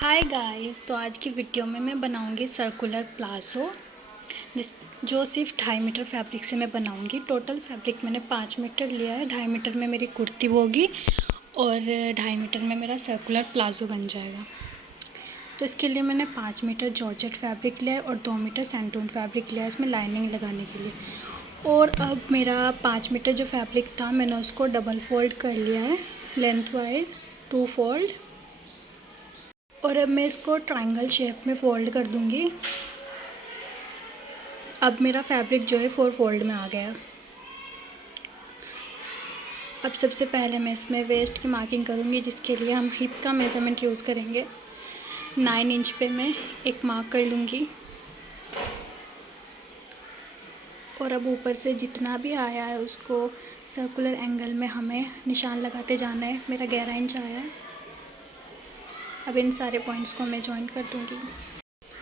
Hi guys, तो आज की वीडियो में मैं बनाऊंगी सर्कुलर प्लाज़ो जो सिर्फ 2.5 मीटर फैब्रिक से मैं बनाऊंगी। टोटल फैब्रिक मैंने 5 मीटर लिया है। 2.5 मीटर में मेरी कुर्ती होगी और 2.5 मीटर में मेरा सर्कुलर प्लाज़ो बन जाएगा। तो इसके लिए मैंने 5 मीटर जॉर्जेट फैब्रिक लिया है और 2 मीटर सैंटून फैब्रिक लिया है इसमें लाइनिंग लगाने के लिए। और अब मेरा 5 मीटर जो फैब्रिक था मैंने उसको डबल फोल्ड कर लिया है लेंथ वाइज 2 फोल्ड। और अब मैं इसको ट्रायंगल शेप में फ़ोल्ड कर दूंगी। अब मेरा फैब्रिक जो है 4 फोल्ड में आ गया। अब सबसे पहले मैं इसमें वेस्ट की मार्किंग करूंगी, जिसके लिए हम हिप का मेज़रमेंट यूज़ करेंगे। 9 इंच पे मैं एक मार्क कर लूँगी और अब ऊपर से जितना भी आया है उसको सर्कुलर एंगल में हमें निशान लगाते जाना है। मेरा 11 इंच आया है। अब इन सारे पॉइंट्स को मैं जॉइन कर दूँगी।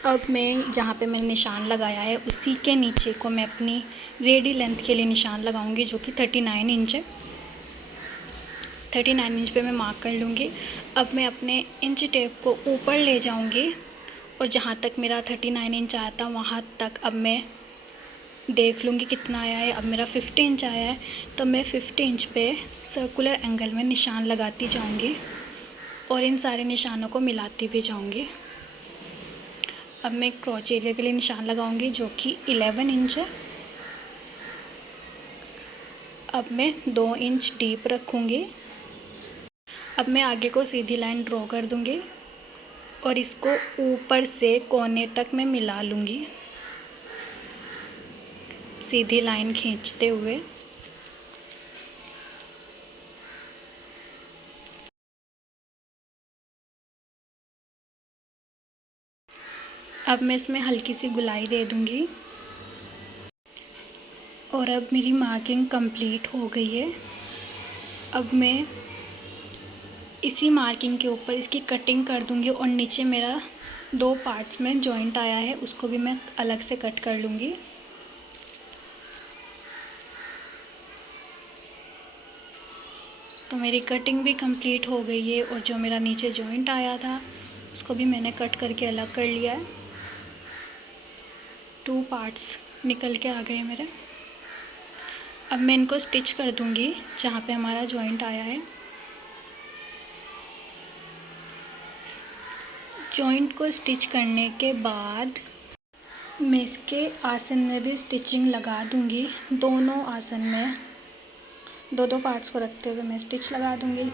अब मैं जहाँ पे मैंने निशान लगाया है उसी के नीचे को मैं अपनी रेडी लेंथ के लिए निशान लगाऊंगी, जो कि 39 इंच है। 39 इंच पे मैं मार्क कर लूँगी। अब मैं अपने इंच टेप को ऊपर ले जाऊँगी और जहाँ तक मेरा 39 इंच आया था वहाँ तक अब मैं देख लूँगी कितना आया है। अब मेरा 50 इंच आया है, तो मैं 50 इंच पे सर्कुलर एंगल में निशान लगाती जाऊँगी और इन सारे निशानों को मिलाती भी जाऊँगी। अब मैं क्रॉच एरिया के लिए निशान लगाऊंगी, जो कि 11 इंच है। अब मैं 2 इंच डीप रखूंगी। अब मैं आगे को सीधी लाइन ड्रॉ कर दूंगी और इसको ऊपर से कोने तक मैं मिला लूँगी सीधी लाइन खींचते हुए। अब मैं इसमें हल्की सी गुलाई दे दूंगी और अब मेरी मार्किंग कंप्लीट हो गई है। अब मैं इसी मार्किंग के ऊपर इसकी कटिंग कर दूंगी और नीचे मेरा 2 पार्ट्स में जॉइंट आया है उसको भी मैं अलग से कट कर लूँगी। तो मेरी कटिंग भी कंप्लीट हो गई है और जो मेरा नीचे जॉइंट आया था उसको भी मैंने कट करके अलग कर लिया है। 2 पार्ट्स निकल के आ गए मेरे। अब मैं इनको स्टिच कर दूंगी जहाँ पे हमारा जॉइंट आया है। जॉइंट को स्टिच करने के बाद मैं इसके आसन में भी स्टिचिंग लगा दूंगी। दोनों आसन में दो पार्ट्स को रखते हुए मैं स्टिच लगा दूंगी।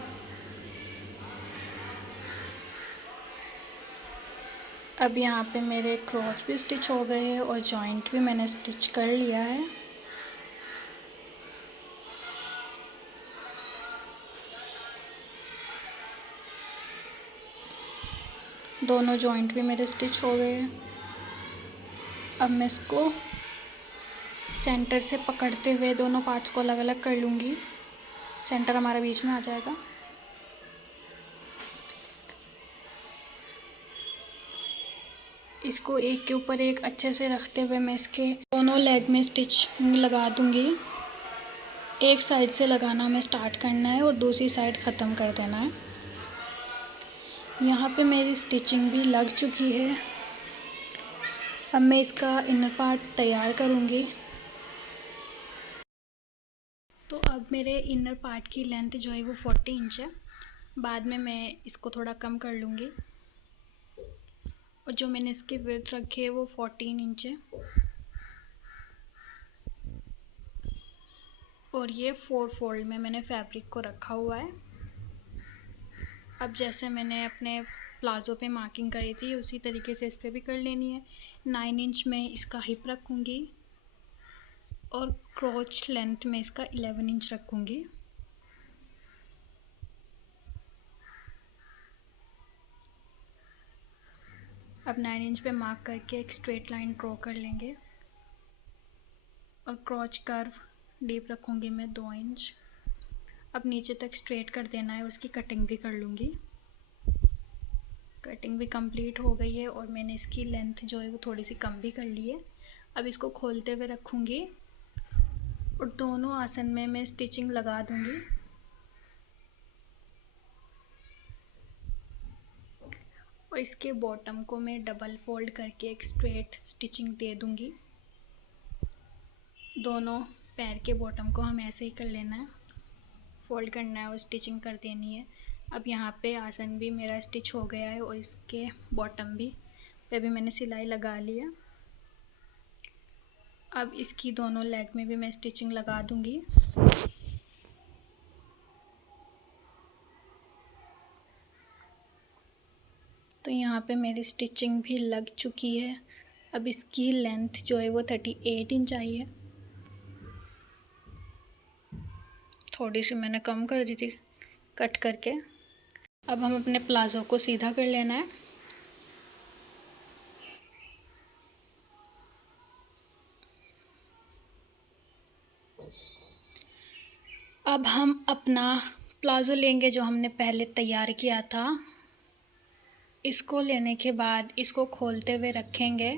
अब यहाँ पे मेरे क्रॉच भी स्टिच हो गए हैं और जॉइंट भी मैंने स्टिच कर लिया है। दोनों जॉइंट भी मेरे स्टिच हो गए हैं। अब मैं इसको सेंटर से पकड़ते हुए दोनों पार्ट्स को अलग अलग कर लूँगी। सेंटर हमारा बीच में आ जाएगा। इसको एक के ऊपर एक अच्छे से रखते हुए मैं इसके दोनों लेग में स्टिच लगा दूँगी। एक साइड से लगाना हमें स्टार्ट करना है और दूसरी साइड ख़त्म कर देना है। यहाँ पे मेरी स्टिचिंग भी लग चुकी है। अब मैं इसका इनर पार्ट तैयार करूँगी। तो अब मेरे इनर पार्ट की लेंथ जो है वो 40 इंच है। बाद में मैं इसको थोड़ा कम कर लूँगी और जो मैंने इसकी विड्थ रखी है वो 14 इंच है और ये 4 फोल्ड में मैंने फैब्रिक को रखा हुआ है। अब जैसे मैंने अपने प्लाज़ो पे मार्किंग करी थी उसी तरीके से इस पर भी कर लेनी है। 9 इंच में इसका हिप रखूँगी और क्रॉच लेंथ में इसका 11 इंच रखूँगी। अब 9 इंच पे मार्क करके एक स्ट्रेट लाइन ड्रॉ कर लेंगे और क्रॉच कर्व डीप रखूँगी मैं 2 इंच। अब नीचे तक स्ट्रेट कर देना है और उसकी कटिंग भी कर लूँगी। कटिंग भी कंप्लीट हो गई है और मैंने इसकी लेंथ जो है वो थोड़ी सी कम भी कर ली है। अब इसको खोलते हुए रखूँगी और दोनों आसन में मैं स्टिचिंग लगा दूँगी। और इसके बॉटम को मैं डबल फोल्ड करके एक स्ट्रेट स्टिचिंग दे दूँगी। दोनों पैर के बॉटम को हम ऐसे ही कर लेना है, फोल्ड करना है और स्टिचिंग कर देनी है। अब यहाँ पे आसन भी मेरा स्टिच हो गया है और इसके बॉटम पे भी मैंने सिलाई लगा लिया। अब इसकी दोनों लेग में भी मैं स्टिचिंग लगा दूँगी। तो यहाँ पे मेरी स्टिचिंग भी लग चुकी है। अब इसकी लेंथ जो है वो 38 इंच आई है। थोड़ी सी मैंने कम कर दी थी कट करके। अब हम अपने प्लाज़ो को सीधा कर लेना है। अब हम अपना प्लाज़ो लेंगे जो हमने पहले तैयार किया था। इसको लेने के बाद इसको खोलते हुए रखेंगे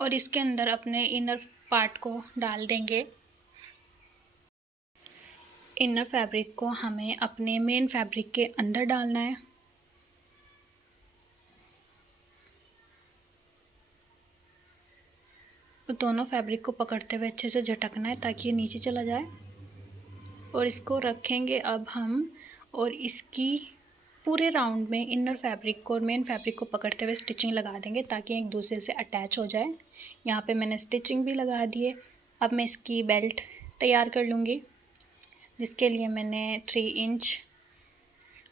और इसके अंदर अपने इनर पार्ट को डाल देंगे। इनर फैब्रिक को हमें अपने मेन फैब्रिक के अंदर डालना है। दोनों फैब्रिक को पकड़ते हुए अच्छे से झटकना है ताकि ये नीचे चला जाए। और इसको रखेंगे अब हम, और इसकी पूरे राउंड में इनर फैब्रिक को और मेन फैब्रिक को पकड़ते हुए स्टिचिंग लगा देंगे ताकि एक दूसरे से अटैच हो जाए। यहाँ पे मैंने स्टिचिंग भी लगा दी है। अब मैं इसकी बेल्ट तैयार कर लूँगी, जिसके लिए मैंने 3 इंच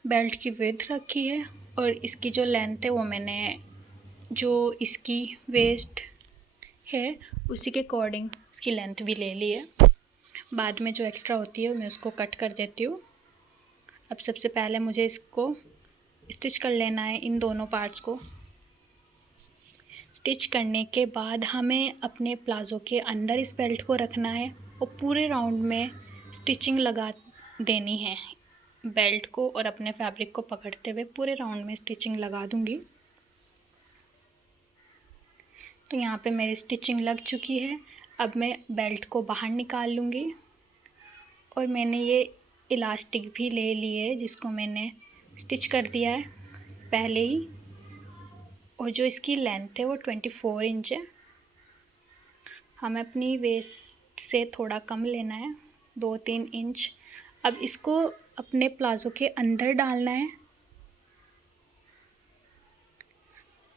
बेल्ट की विड्थ रखी है और इसकी जो लेंथ है वो मैंने जो इसकी वेस्ट है उसी के अकॉर्डिंग उसकी लेंथ भी ले ली है। बाद में जो एक्स्ट्रा होती है मैं उसको कट कर देती हूँ। अब सबसे पहले मुझे इसको स्टिच कर लेना है, इन दोनों पार्ट्स को। स्टिच करने के बाद हमें अपने प्लाज़ो के अंदर इस बेल्ट को रखना है और पूरे राउंड में स्टिचिंग लगा देनी है। बेल्ट को और अपने फैब्रिक को पकड़ते हुए पूरे राउंड में स्टिचिंग लगा दूंगी। तो यहाँ पे मेरी स्टिचिंग लग चुकी है। अब मैं बेल्ट को बाहर निकाल लूँगी और मैंने ये इलास्टिक भी ले लिए जिसको मैंने स्टिच कर दिया है पहले ही। और जो इसकी लेंथ है वो 24 इंच है। हमें अपनी वेस्ट से थोड़ा कम लेना है, 2-3 इंच। अब इसको अपने प्लाज़ो के अंदर डालना है।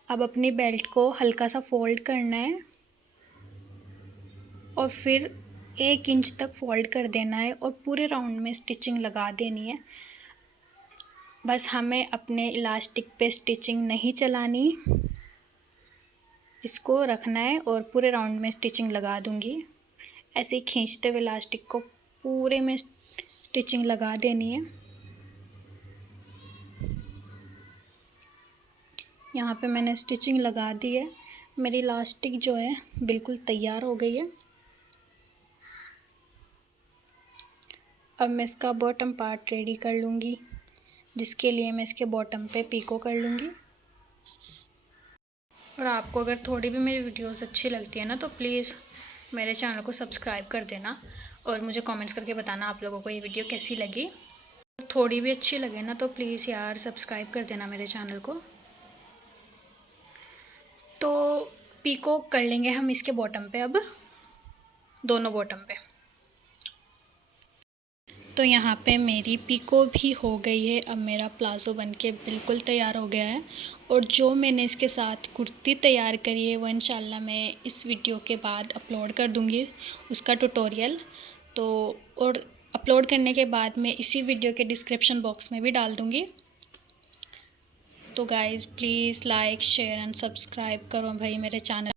अब अपनी बेल्ट को हल्का सा फोल्ड करना है और फिर 1 इंच तक फोल्ड कर देना है और पूरे राउंड में स्टिचिंग लगा देनी है। बस हमें अपने इलास्टिक पे स्टिचिंग नहीं चलानी, इसको रखना है और पूरे राउंड में स्टिचिंग लगा दूंगी। ऐसे ही खींचते हुए इलास्टिक को पूरे में स्टिचिंग लगा देनी है। यहाँ पे मैंने स्टिचिंग लगा दी है। मेरी इलास्टिक जो है बिल्कुल तैयार हो गई है। अब मैं इसका बॉटम पार्ट रेडी कर लूँगी, जिसके लिए मैं इसके बॉटम पे पीको कर लूँगी। और आपको अगर थोड़ी भी मेरी वीडियोस अच्छी लगती है ना तो प्लीज़ मेरे चैनल को सब्सक्राइब कर देना और मुझे कमेंट्स करके बताना आप लोगों को ये वीडियो कैसी लगी। थोड़ी भी अच्छी लगे ना तो प्लीज़ यार सब्सक्राइब कर देना मेरे चैनल को। तो पीको कर लेंगे हम इसके बॉटम पे, अब दोनों बॉटम पे। तो यहाँ पे मेरी पीको भी हो गई है। अब मेरा प्लाज़ो बनके बिल्कुल तैयार हो गया है। और जो मैंने इसके साथ कुर्ती तैयार करी है वो इंशाल्लाह मैं इस वीडियो के बाद अपलोड कर दूँगी उसका ट्यूटोरियल। तो और अपलोड करने के बाद मैं इसी वीडियो के डिस्क्रिप्शन बॉक्स में भी डाल दूँगी। तो guys please like share and subscribe करो भाई मेरे चैनल।